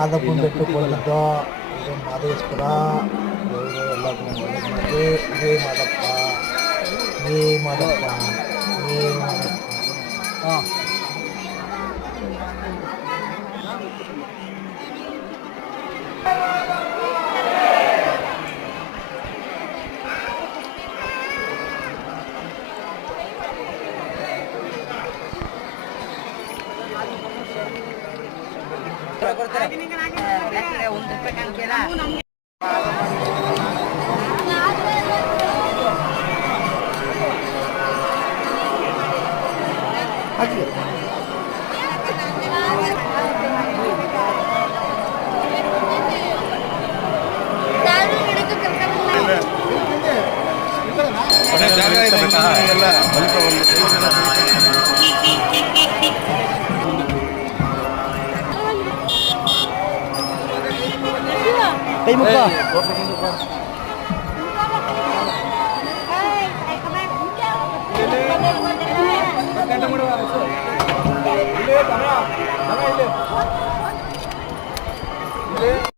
ಆದಪ್ಪನ ಬೆಟ್ಟಕ್ಕೆ ಬಂದಿದ್ದು. ಇದು ಮಾದೇಶ್ವರ ದೇವರು ಎಲ್ಲ ಮಾಡಿ ಹೇ ಮಾದಪ್ಪ ಹೇ ಮಾದಪ್ಪ ಹೇ ಮಾದಪ್ಪ. ಹಾಂ kay mo pa. Ile